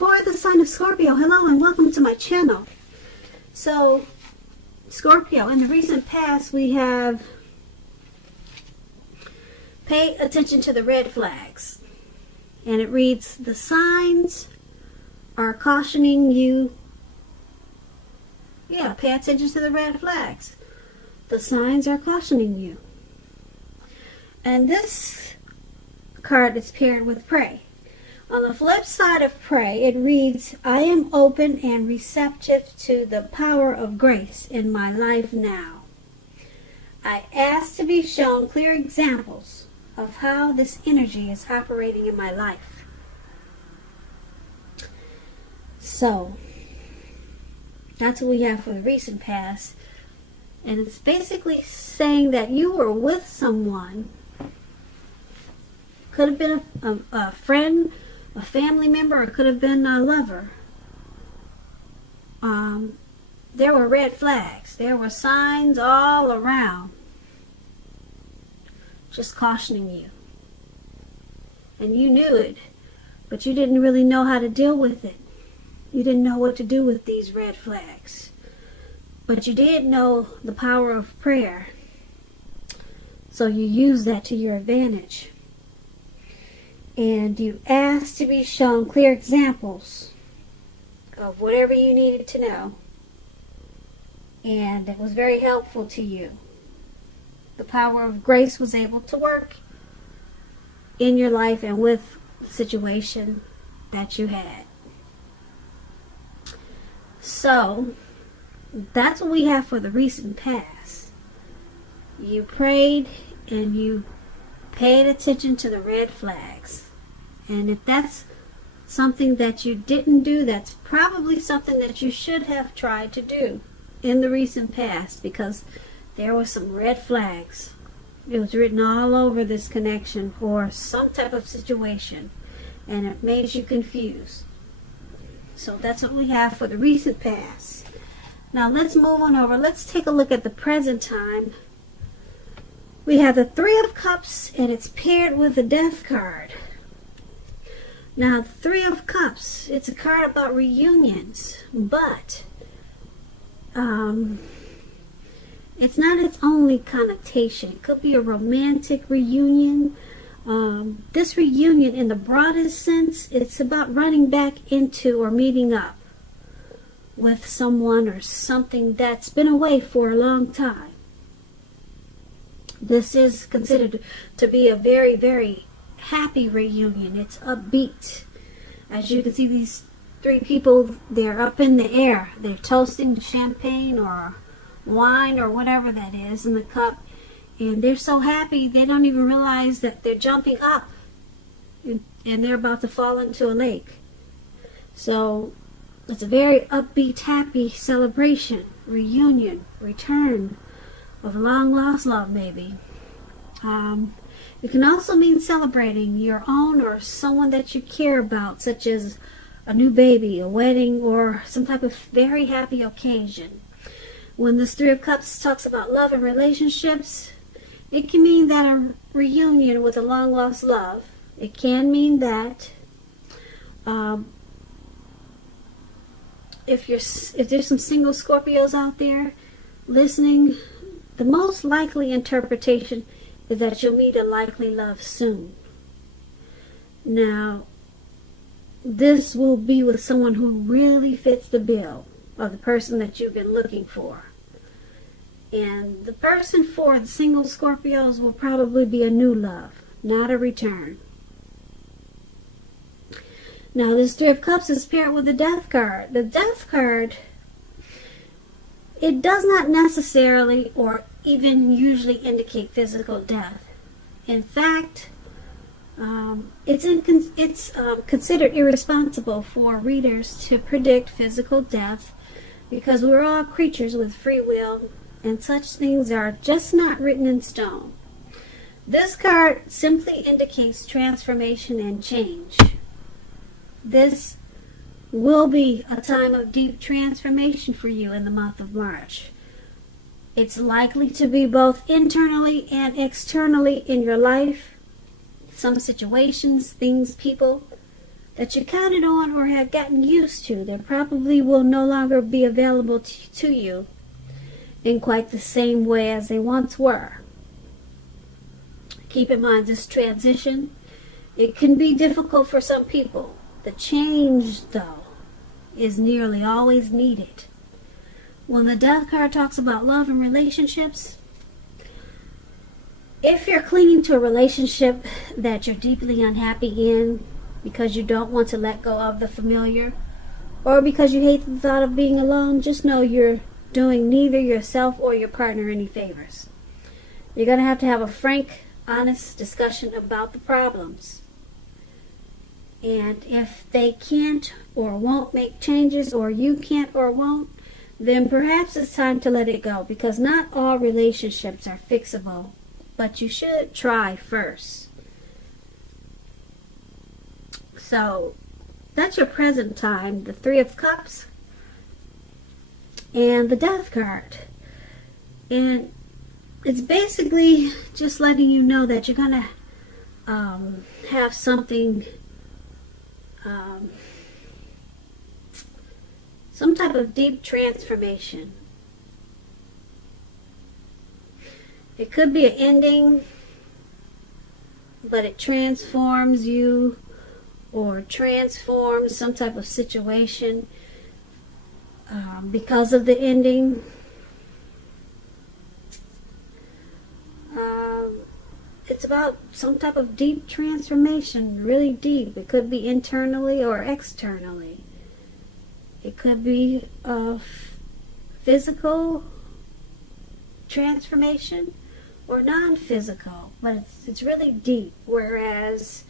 For the sign of Scorpio, hello and welcome to my channel. So, Scorpio, in the recent past we have pay attention to the red flags. And it reads, the signs are cautioning you. Yeah, pay attention to the red flags. The signs are cautioning you. And this card is paired with pray. On the flip side of pray, it reads, I am open and receptive to the power of grace in my life now. I ask to be shown clear examples of how this energy is operating in my life. So, that's what we have for the recent past. And it's basically saying that you were with someone. Could have been a friend, a family member, or it could have been a lover. There were red flags. There were signs all around, just cautioning you. And you knew it, but you didn't really know how to deal with it. You didn't know what to do with these red flags. But you did know the power of prayer. So you used that to your advantage. And you asked to be shown clear examples of whatever you needed to know. And it was very helpful to you. The power of grace was able to work in your life and with the situation that you had. So, that's what we have for the recent past. You prayed and you paid attention to the red flags. And if that's something that you didn't do, that's probably something that you should have tried to do in the recent past, because there were some red flags. It was written all over this connection or some type of situation, and it made you confused. So that's what we have for the recent past. Now let's move on over. Let's take a look at the present time. We have the Three of Cups, and it's paired with the Death card. Now, the Three of Cups, it's a card about reunions, but it's not its only connotation. It could be a romantic reunion. This reunion, in the broadest sense, it's about running back into or meeting up with someone or something that's been away for a long time. This is considered to be a very, very happy reunion. It's upbeat. As you can see, these three people, they're up in the air. They're toasting the champagne or wine or whatever that is in the cup. And they're so happy they don't even realize that they're jumping up. And they're about to fall into a lake. So it's a very upbeat, happy celebration, reunion, return of long lost love, maybe. It can also mean celebrating your own or someone that you care about, such as a new baby, a wedding, or some type of very happy occasion. When this Three of Cups talks about love and relationships, it can mean that a reunion with a long lost love. It can mean that if there's some single Scorpios out there listening, the most likely interpretation is that you'll meet a likely love soon. Now, this will be with someone who really fits the bill of the person that you've been looking for. And the person for the single Scorpios will probably be a new love, not a return. Now, this Three of Cups is paired with the Death card. The Death card, it does not necessarily or even usually indicate physical death. In fact, it's considered irresponsible for readers to predict physical death, because we're all creatures with free will, and such things are just not written in stone. This card simply indicates transformation and change. This will be a time of deep transformation for you in the month of March. It's likely to be both internally and externally in your life. Some situations, things, people that you counted on or have gotten used to. They probably will no longer be available to you in quite the same way as they once were. Keep in mind this transition, it can be difficult for some people. The change, though, is nearly always needed. When the Death card talks about love and relationships, if you're clinging to a relationship that you're deeply unhappy in because you don't want to let go of the familiar, or because you hate the thought of being alone, just know you're doing neither yourself or your partner any favors. You're going to have a frank, honest discussion about the problems. And if they can't or won't make changes, or you can't or won't, then perhaps it's time to let it go, because not all relationships are fixable, but you should try first. So that's your present time, the Three of Cups and the Death card. And it's basically just letting you know that you're going to have something, some type of deep transformation. It could be an ending, but it transforms you or transforms some type of situation because of the ending. It's about some type of deep transformation, really deep. It could be internally or externally. It could be a physical transformation or non-physical, but it's really deep, whereas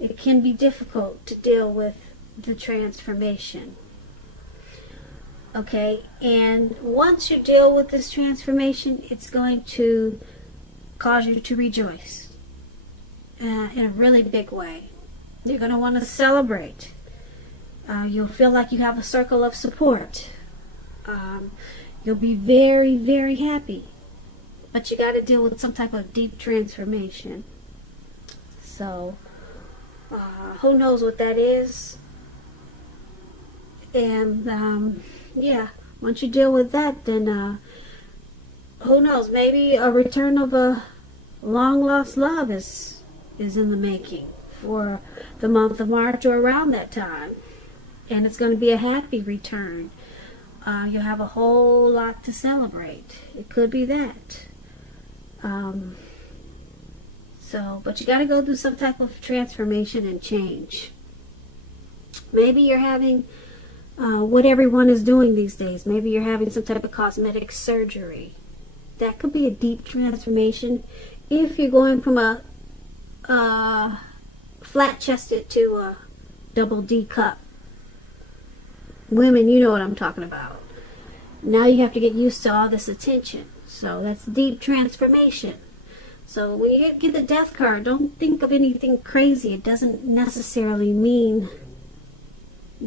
it can be difficult to deal with the transformation. Okay, and once you deal with this transformation, it's going to cause you to rejoice in a really big way. You're going to want to celebrate. You'll feel like you have a circle of support. You'll be very, very happy. But you got to deal with some type of deep transformation. So, who knows what that is? And, yeah, once you deal with that, then, who knows? Maybe a return of a long-lost love is in the making for the month of March or around that time. And it's going to be a happy return. You'll have a whole lot to celebrate. It could be that. But you got to go through some type of transformation and change. Maybe you're having what everyone is doing these days. Maybe you're having some type of cosmetic surgery. That could be a deep transformation if you're going from a flat-chested to a double D cup. Women, you know what I'm talking about. Now you have to get used to all this attention. So that's deep transformation. So when you get the Death card, don't think of anything crazy. It doesn't necessarily mean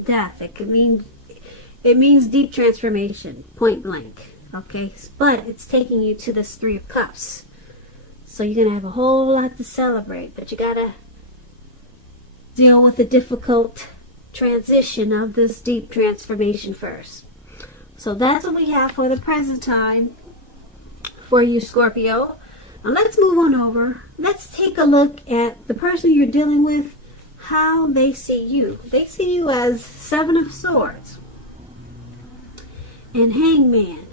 death. It means deep transformation, point blank. Okay, but it's taking you to this Three of Cups. So you're going to have a whole lot to celebrate, but you got to deal with the difficult transition of this deep transformation first. So that's what we have for the present time for you, Scorpio. Now let's move on over. Let's take a look at the person you're dealing with, how they see you. They see you as Seven of Swords and Hangman.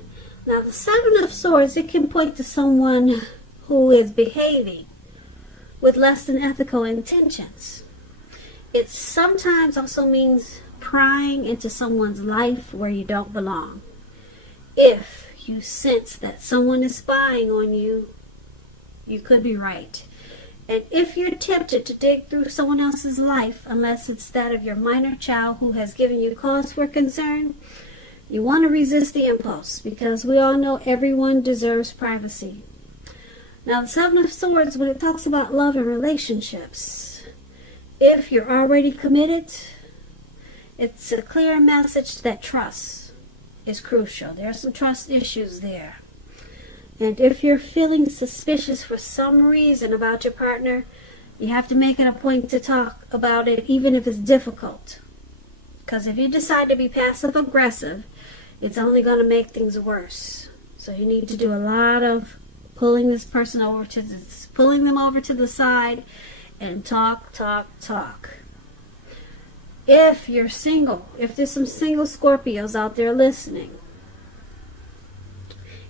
Now the Seven of Swords, it can point to someone who is behaving with less than ethical intentions. It sometimes also means prying into someone's life where you don't belong. If you sense that someone is spying on you, you could be right. And if you're tempted to dig through someone else's life, unless it's that of your minor child who has given you cause for concern, you want to resist the impulse, because we all know everyone deserves privacy. Now, the Seven of Swords, when it talks about love and relationships, if you're already committed, it's a clear message that trust is crucial. There are some trust issues there. And if you're feeling suspicious for some reason about your partner, You have to make it a point to talk about it, even if it's difficult. Because if you decide to be passive aggressive, it's only going to make things worse. So you need to do a lot of pulling them over to the side and talk. If you're single, if there's some single Scorpios out there listening,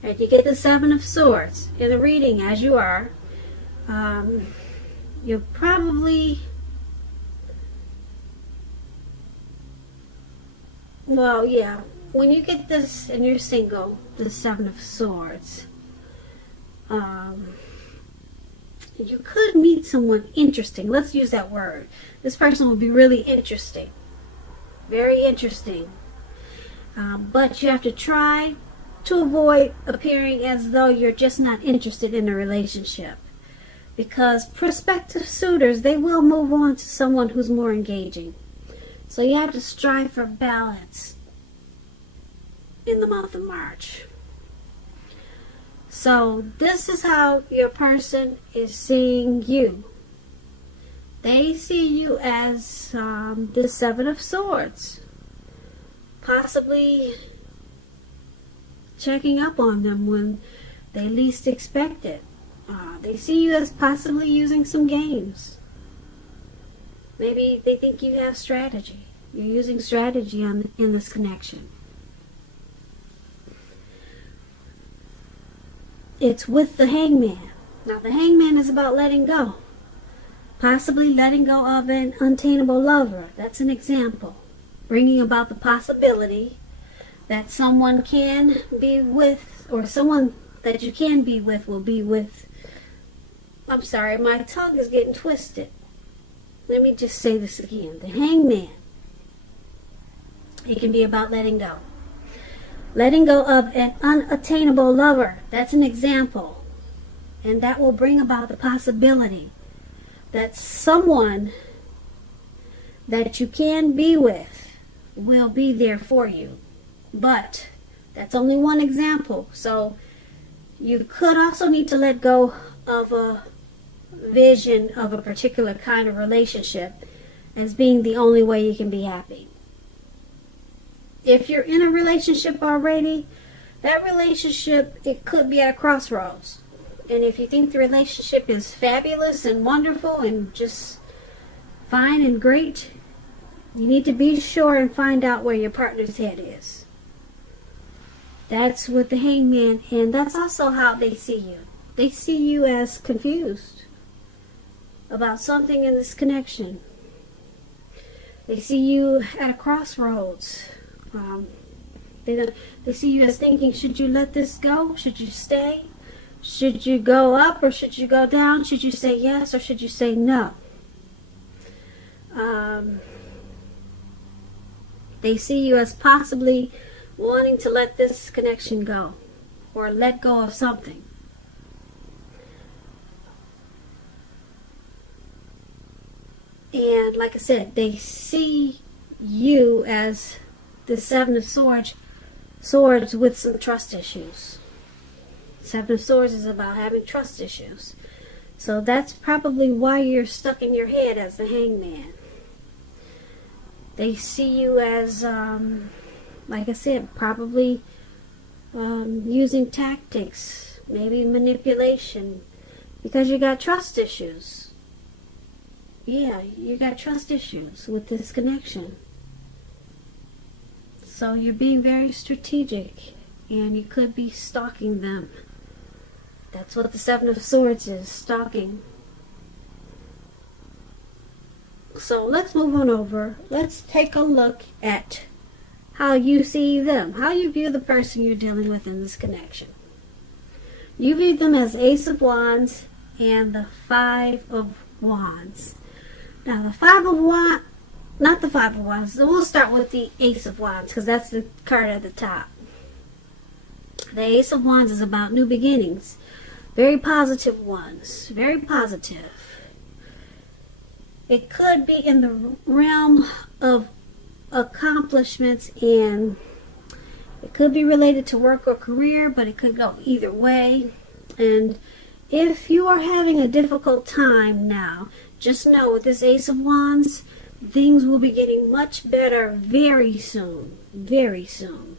and you get the Seven of Swords in the reading as you are, you'll probably, well, yeah, when you get this and you're single, the Seven of Swords, you could meet someone interesting. Let's use that word. This person will be really interesting. Very interesting. But you have to try to avoid appearing as though you're just not interested in a relationship. Because prospective suitors, they will move on to someone who's more engaging. So you have to strive for balance in the month of March. So this is how your person is seeing you. They see you as the Seven of Swords. Possibly checking up on them when they least expect it. They see you as possibly using some games. Maybe they think you have strategy. You're using strategy in this connection. It's with the Hangman. Now the Hangman is about letting go. Possibly letting go of an unattainable lover. That's an example. Bringing about the possibility that someone can be with, or someone that you can be with will be with. I'm sorry, my tongue is getting twisted. Let me just say this again. The Hangman. It can be about letting go. Letting go of an unattainable lover. That's an example. And that will bring about the possibility that someone that you can be with will be there for you. But that's only one example. So you could also need to let go of a vision of a particular kind of relationship as being the only way you can be happy. If you're in a relationship already, that relationship, it could be at a crossroads. And if you think the relationship is fabulous and wonderful and just fine and great, you need to be sure and find out where your partner's head is. That's with the Hangman, and that's also how they see you. They see you as confused about something in this connection. They see you at a crossroads. They see you as thinking, should you let this go? Should you stay? Should you go up or should you go down? Should you say yes or should you say no? They see you as possibly wanting to let this connection go or let go of something. And like I said, they see you as the Seven of Swords with some trust issues. Seven of Swords is about having trust issues. So that's probably why you're stuck in your head as the Hangman. They see you as, like I said, probably using tactics, maybe manipulation, because you got trust issues. Yeah, you got trust issues with this connection. So you're being very strategic, and you could be stalking them. That's what the Seven of Swords is, stalking. So let's move on over. Let's take a look at how you see them, how you view the person you're dealing with in this connection. You view them as Ace of Wands and the Five of Wands. Now the Five of Wands, not the Five of Wands, so we'll start with the Ace of Wands because that's the card at the top. The Ace of Wands is about new beginnings. Very positive ones. Very positive. It could be in the realm of accomplishments, and it could be related to work or career, but it could go either way. And if you are having a difficult time now, just know with this Ace of Wands, things will be getting much better very soon. Very soon.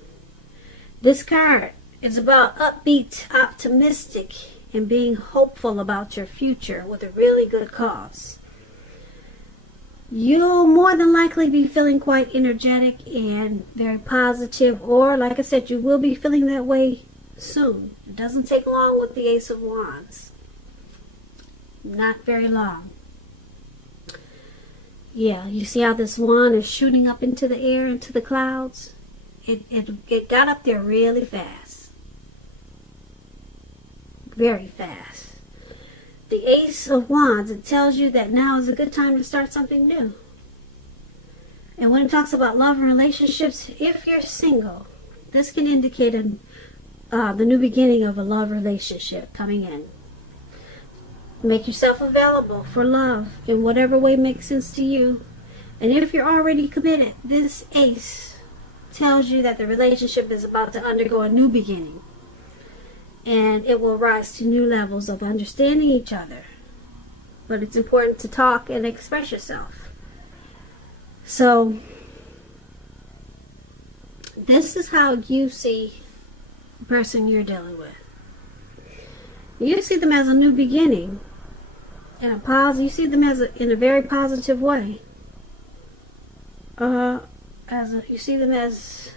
This card is about upbeat, optimistic, and being hopeful about your future with a really good cause. You'll more than likely be feeling quite energetic and very positive, or like I said, you will be feeling that way soon. It doesn't take long with the Ace of Wands. Not very long. Yeah, you see how this wand is shooting up into the air, into the clouds? It got up there really fast. Very fast. The Ace of Wands, it tells you that now is a good time to start something new. And when it talks about love and relationships, if you're single, this can indicate the new beginning of a love relationship coming in. Make yourself available for love in whatever way makes sense to you. And if you're already committed, this Ace tells you that the relationship is about to undergo a new beginning. And it will rise to new levels of understanding each other. But it's important to talk and express yourself. So, this is how you see the person you're dealing with. You see them as a new beginning. You see them in a very positive way. You see them as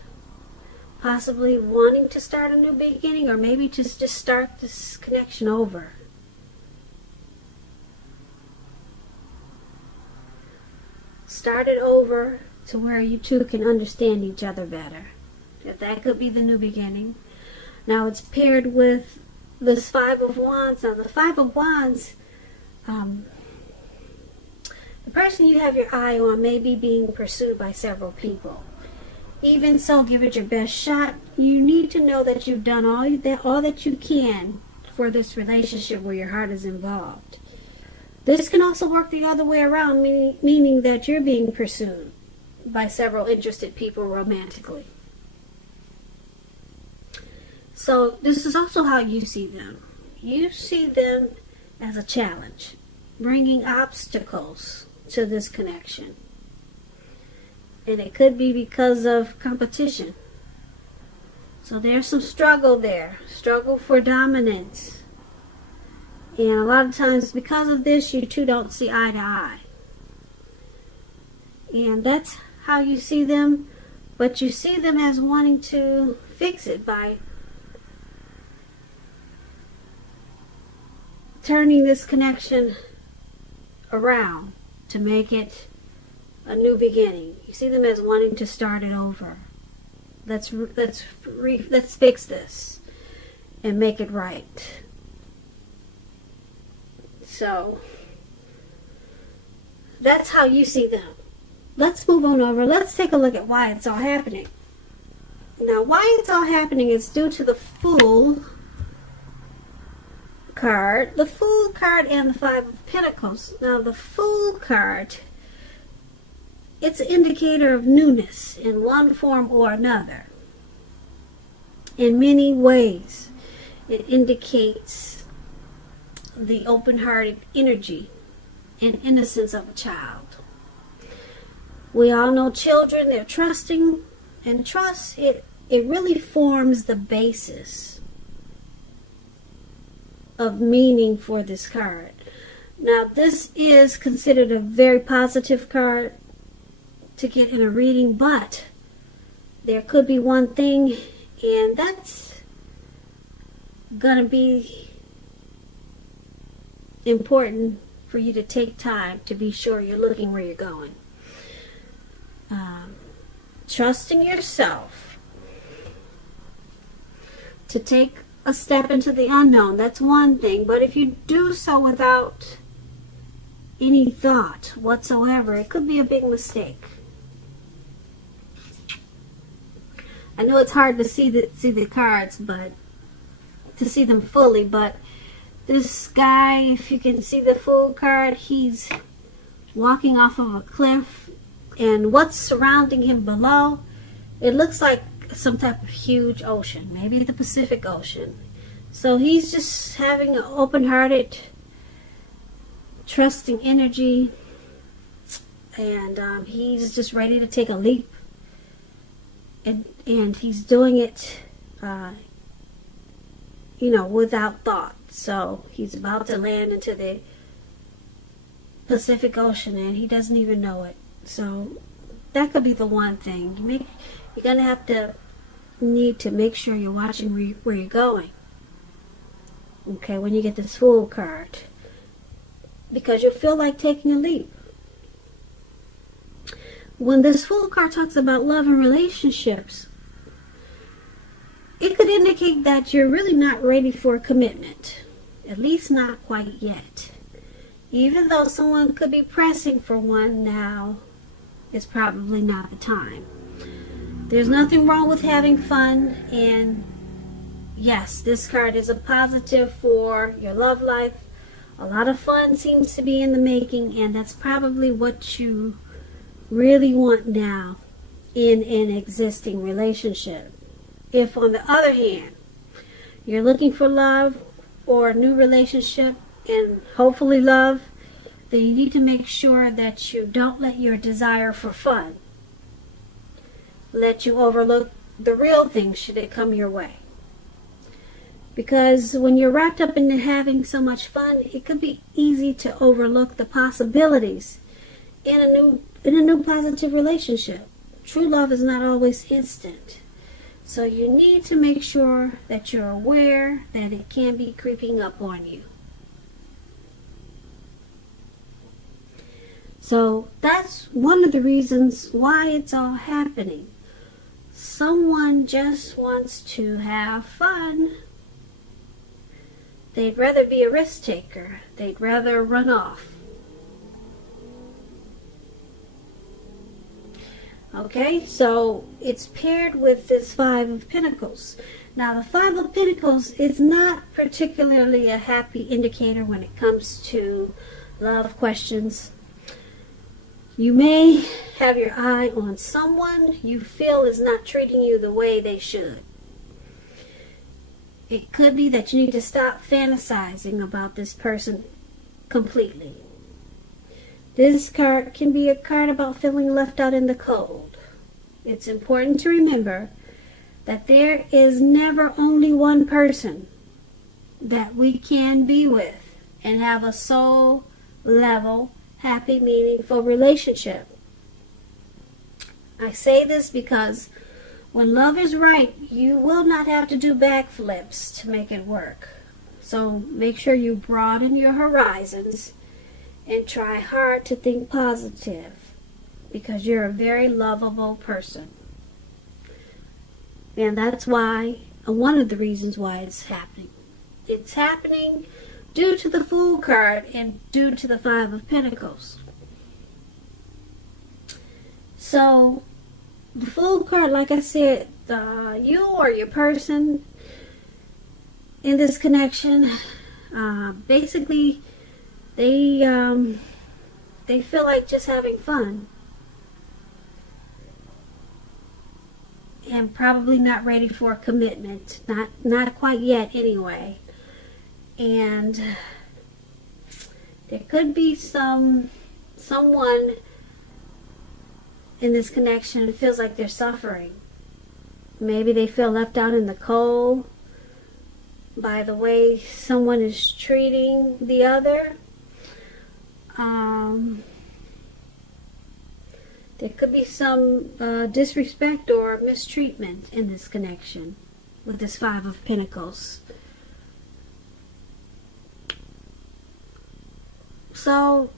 possibly wanting to start a new beginning, or maybe just start this connection over. Start it over to where you two can understand each other better. That could be the new beginning. Now it's paired with this Five of Wands. Now the Five of Wands, the person you have your eye on may be being pursued by several people. Even so, give it your best shot. You need to know that you've done all that you can for this relationship where your heart is involved. This can also work the other way around, meaning that you're being pursued by several interested people romantically. So this is also how you see them. You see them as a challenge, bringing obstacles to this connection. And it could be because of competition. So there's some struggle there. Struggle for dominance. And a lot of times because of this, you two don't see eye to eye. And that's how you see them. But you see them as wanting to fix it by turning this connection around to make it a new beginning. You see them as wanting to start it over. Let's fix this and make it right. So that's how you see them. Let's move on over. Let's take a look at why it's all happening. Now, why it's all happening is due to the Fool card. The Fool card and the Five of Pentacles. Now, the Fool card, it's an indicator of newness in one form or another. In many ways, it indicates the open-hearted energy and innocence of a child. We all know children, they're trusting, and trust, it really forms the basis of meaning for this card. Now, this is considered a very positive card to get in a reading, but there could be one thing, and that's gonna be important for you to take time to be sure you're looking where you're going. Trusting yourself to take a step into the unknown, that's one thing, but if you do so without any thought whatsoever, it could be a big mistake. I know it's hard to see the cards, but to see them fully, but this guy, if you can see the Fool card, he's walking off of a cliff, and what's surrounding him below, it looks like some type of huge ocean, maybe the Pacific Ocean. So he's just having an open-hearted trusting energy, and he's just ready to take a leap, and he's doing it without thought. So he's about to land into the Pacific Ocean and he doesn't even know it. So that could be the one thing. You're gonna need to make sure you're watching where you're going. Okay, when you get this Fool card, because you'll feel like taking a leap. When this Fool card talks about love and relationships, it could indicate that you're really not ready for a commitment. At least not quite yet. Even though someone could be pressing for one now, it's probably not the time. There's nothing wrong with having fun, and yes, this card is a positive for your love life. A lot of fun seems to be in the making, and that's probably what you really want now in an existing relationship. If, on the other hand, you're looking for love or a new relationship and hopefully love, then you need to make sure that you don't let your desire for fun let you overlook the real things should it come your way. Because when you're wrapped up in having so much fun, it could be easy to overlook the possibilities in a new positive relationship. True love is not always instant. So you need to make sure that you're aware that it can be creeping up on you. So that's one of the reasons why it's all happening. Someone just wants to have fun. They'd rather be a risk taker. They'd rather run off. Okay, so it's paired with this Five of Pentacles. Now, the Five of Pentacles is not particularly a happy indicator when it comes to love questions. You may have your eye on someone you feel is not treating you the way they should. It could be that you need to stop fantasizing about this person completely. This card can be a card about feeling left out in the cold. It's important to remember that there is never only one person that we can be with and have a soul level, happy, meaningful relationship. I say this because when love is right, you will not have to do backflips to make it work. So make sure you broaden your horizons and try hard to think positive, because you're a very lovable person. And that's why, one of the reasons why it's happening. It's happening due to the Fool card and due to the Five of Pentacles. So, the Fool card, like I said, you or your person in this connection, basically, they feel like just having fun and probably not ready for a commitment, not quite yet anyway. And there could be someone in this connection who feels like they're suffering. Maybe they feel left out in the cold by the way someone is treating the other. There could be some disrespect or mistreatment in this connection with this Five of Pentacles. So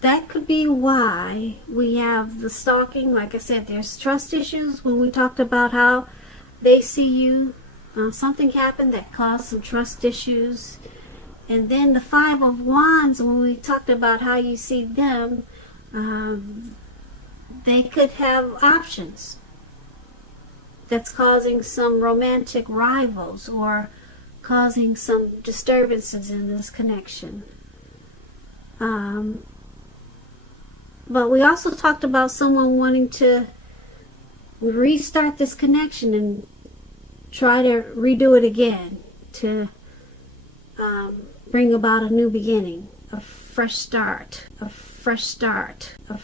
that could be why we have the stalking. Like I said, there's trust issues when we talked about how they see you. Something happened that caused some trust issues. And then the Five of Wands, when we talked about how you see them, they could have options that's causing some romantic rivals or causing some disturbances in this connection. But we also talked about someone wanting to restart this connection and try to redo it again, to bring about a new beginning, a fresh start, a fresh start, a